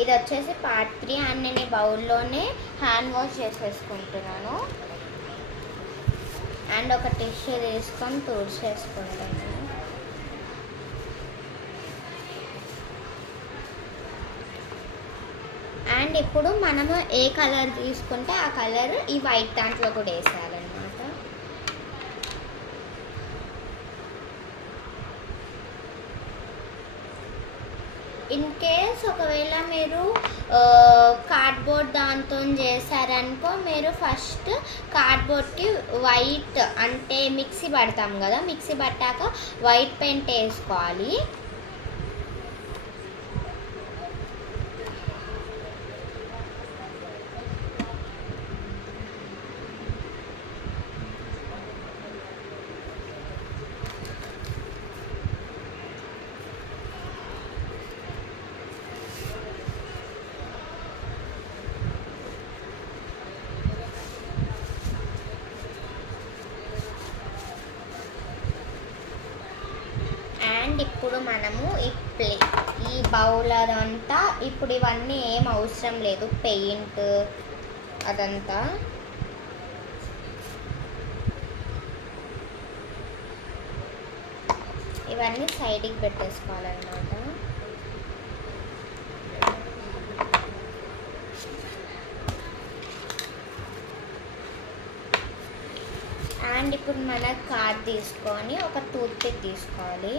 ఇది వచ్చేసి part 3 and నేను ఈ బౌల్లోనే హ్యాండ్ వాష్ చేసేసుకుంటున్నాను అండ్ ఒక టిష్యూ తీసుకొని తుడిచేసుకుంటాను. అండ్ ఇప్పుడు మనము ఏ కలర్ తీసుకుంటే ఆ కలర్ ఈ వైట్ దాంట్లో కూడా వేసేయాలన్నమాట. ఇన్ కేస్ ఒకవేళ మీరు కార్డ్బోర్డ్ దాంతో చేశారనుకో, మీరు ఫస్ట్ కార్డ్బోర్డ్కి వైట్ అంటే మిక్సీ పడతాం కదా, మిక్సీ పట్టాక వైట్ పెయింట్ వేసుకోవాలి. అండ్ ఇప్పుడు మనము ఈ బౌల్ అదంతా ఇప్పుడు ఇవన్నీ ఏం అవసరం లేదు, పెయింట్ అదంతా. ఇవన్నీ సైడ్కి పెట్టేసుకోవాలన్నమాట. అండ్ ఇప్పుడు మన కార్డ్ తీసుకొని ఒక టూత్పిక్ తీసుకోవాలి.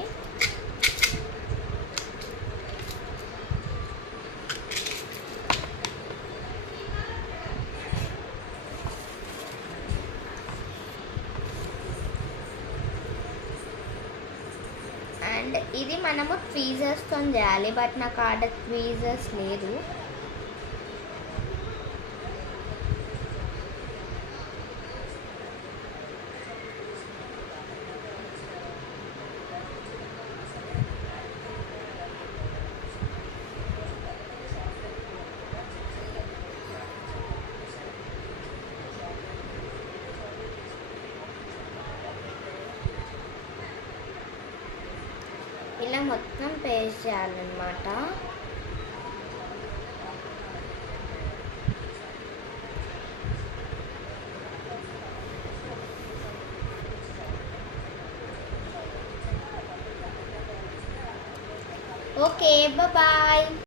అండ్ ఇది మనము ట్వీజర్స్తో చేయాలి, బట్ నా కార్డ్ ట్వీజర్స్ లేదు. ఇలా మొత్తం పేస్ట్ చేయాలన్నమాట. Okay, bye.